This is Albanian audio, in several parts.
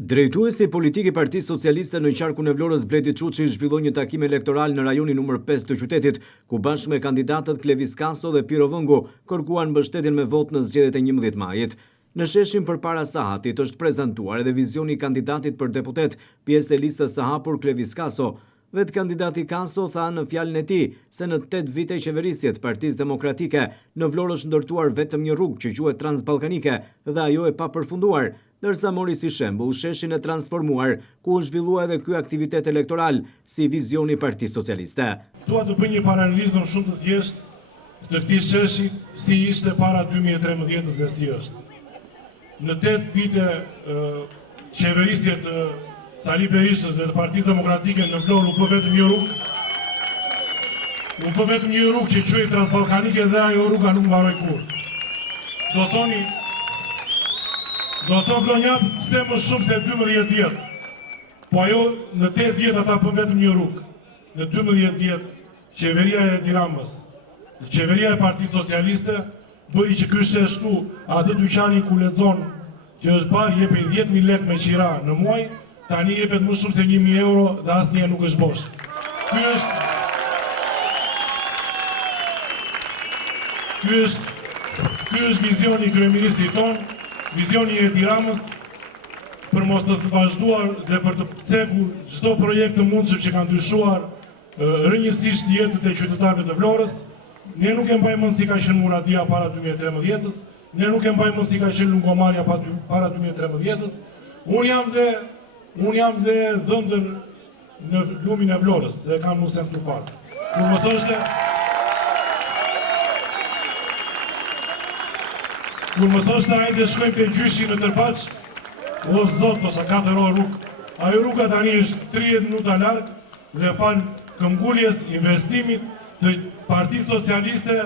Drejtuesi politik i Partisë Socialiste në qarkun e Vlorës Bledi Çuçi zhvilloi një takim elektoral në rajonin numër 5 të qytetit, ku bashkë me kandidatët Klevis Kaso dhe Piro Vëngu kërkuan mbështetjen me votë në zgjedhjet e 11 majit. Në sheshin përpara sahatit është prezantuar edhe vizioni i kandidatit për deputet, pjesë e listës së hapur Klevis Kaso. Vetë kandidati Kaso tha në fjalën e tij se në 8 vite qeverisje të Partisë Demokratike në Vlorë është ndërtuar vetëm një rrugë që quhet Transballkanike dhe ajo e papërfunduar, ndërsa mori si shembull sheshin e transformuar, ku u zhvillua edhe ky aktivitet elektoral si vizioni i Partisë Socialiste. Dua të bëj një paranalizëm shumë të thjeshtë të këtij sheshi si ishte para 2013 dhe si është. Në 8 vite qeverisje të Sali Berishës dhe të Partisë Demokratike në Vlorë u bë vetëm një rrugë. U bë vetëm një rrugë që quhet Transballkanike dhe ajo rruga nuk mbaroi kurrë. Do thonë vlonjat pse më shumë se 12 vjet. Po ajo në 8 vjet ata bën vetëm një rrugë. Në 12 vjet qeveria e Edi Ramës, qeveria e Partisë Socialiste bëri që ky shesh këtu, atë dyqani ku lexon që është parë jepin 10.000 lekë me qira në muaj, tani jepet më shumë se 1.000 euro dhe asnjëherë nuk është bosh. Ky është vizioni i kryeministrit ton, vizioni i Edi Ramës për mos të vazhduar dhe për të cekur çdo projekt të mundshëm që kanë ndryshuar rrënjësisht jetën e qytetarëve të Vlorës. Ne nuk e mbajmë mend si ka qenë Muradia para 2013-s, ne nuk e mbajmë mend si ka qenë Lungomarja para 2013-s. Unë jam dhe dhëndër në lumin e Vlorës, se kam musem të parë. Kur më thoshte hajde shkojmë te gjyshi në Tërbaç, o zot, ose 4 orë rrugë. Ajo rruga tani është 30 minuta larg dhe fal këmbguljes investimit të Partisë Socialiste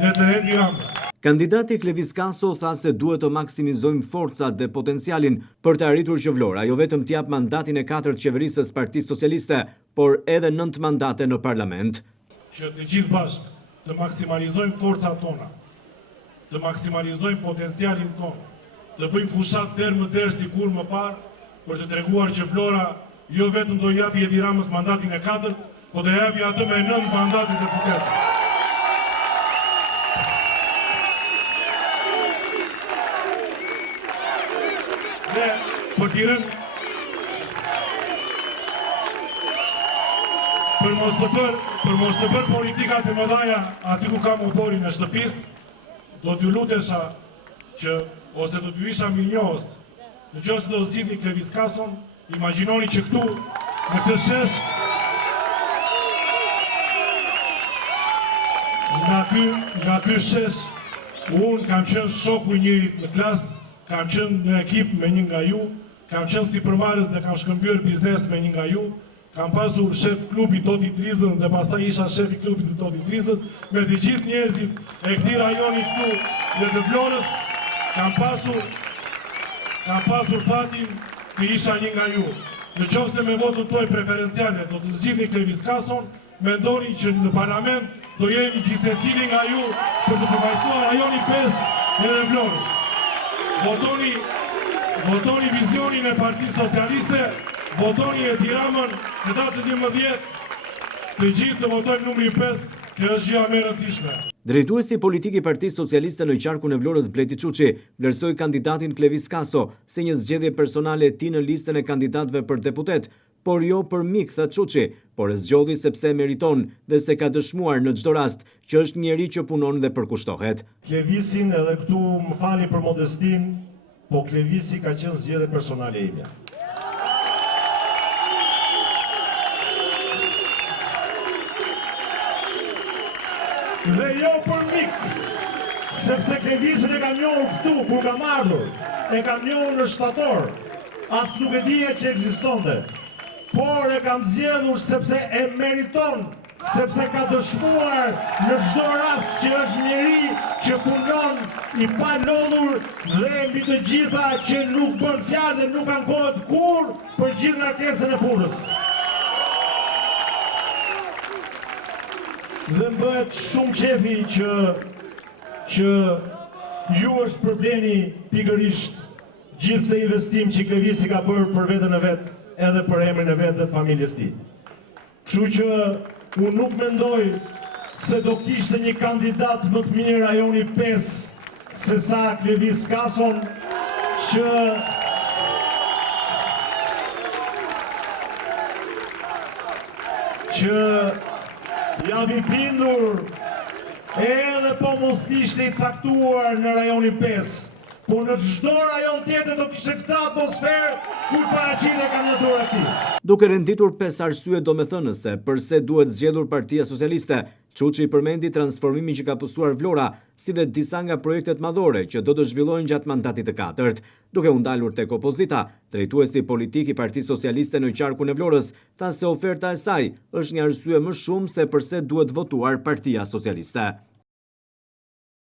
dhe të Edi Ramës. Kandidati Klevis Kaso tha se duhet të maksimizojmë forcat dhe potencialin për të arritur që Vlora jo vetëm t'jap mandatin e 4 qeverisë së Partisë Socialiste, por edhe 9 mandate në parlament. Që të gjithë bashkë të maksimalizojmë forcat tona, të maksimalizojmë potencialin tonë, të bëjmë fushat derë më derë si kur më parë, për të treguar që Vlora jo vetëm do japi Edi Ramës mandatin e 4, po do japi atë me 9 mandate deputet. Dhe për mos të bërë politikat e mëdhaja aty ku kam oporin e shtëpis, do t'ju lutesha që, ose do t'ju isha mirënjohës, në qoftë se do zgjidhni Klevis Kason, imagjinoni që këtu, në këtë shesh, nga ky shesh, unë kam qenë shoku i njërit në klasë, kam qenë në ekip me një nga ju, kam qenë si përmarrës dhe kam shkëmbyer biznes me një nga ju, kam pasur shef klubi Toti Trizën dhe pastaj isha shef i klubit të Toti Trizës, me të gjithë njerëzit e këtij rajoni këtu dhe të Vlorës, kam pasur fatin të isha një nga ju. Në qoftë se me votën tuaj preferenciale do të zgjidhni Klevis Kason, mendoni që në parlament do jemi gjithsecili nga ju për të përfaqësuar rajonin 5 edhe Vlorën. Votoni vizionin e Partisë Socialiste, votoni Edi Ramën në datën 11, të gjithë të votojmë numri 5, që është gjëja më e rëndësishme. Drejtuesi politik i Partisë Socialiste në qarkun e Vlorës Bledi Çuçi vlerësoi kandidatin Klevis Kaso si një zgjedhje personale e tij në listën e kandidatëve për deputet, por jo për mik, tha Çuçi, por e zgjodhi sepse meriton dhe se ka dëshmuar në çdo rast që është njeri që punon dhe përkushtohet. Klevisin, edhe këtu më fali për modestin, po Klevisi ka qenë zgjedhje personale e imja. Dhe jo për mik, sepse Klevisin e kam njohur këtu, kur kam ardhur, e kam njohur në shtator, as nuk e dija që ekzistonte, por e kam zgjedhur sepse e meriton, sepse ka dëshmuar në çdo rast që është njeri që punon i palodhur dhe mbi të gjitha që nuk bën fjalë dhe nuk ankohet kurrë për gjithë ngarkesën e punës. Dhe më bëhet shumë qefi që ju është problemi pikërisht gjithë këtë investim që Klevisi ka bërë për vetën e vetë, edhe për emrin e vetë dhe familjes tij. Kështu që unë nuk mendoj se do kishte një kandidat më të mirë rajoni 5 se sa Klevis Kason, që jam i bindur edhe po mos ishte i caktuar në rajonin 5, po në çdo rajon tjetër do kishte këtë atmosferë kur paraqitet kandidatura e tij. Duke renditur 5 arsye domethënëse pse duhet zgjedhur Partia Socialiste, Çuçi përmendi transformimin që ka pësuar Vlora, si dhe disa nga projektet madhore që do të zhvillojnë gjatë mandatit të 4. Duke u ndalur tek opozita, drejtuesi politik i Partisë Socialiste në qarkun e Vlorës tha se oferta e saj është një arsye më shumë se pse duhet votuar Partia Socialiste.